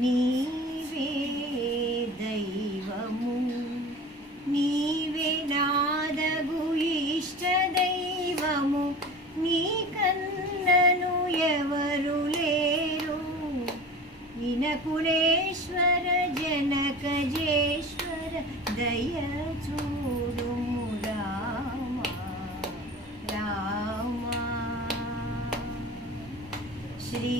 నీవే దైవము నీవే నాదగు ఇష్ట దైవము నీ కన్నను ఎవరు లేరు వినకులేశ్వర జనకజేశ్వర దయ చూడుము రామ రామ శ్రీ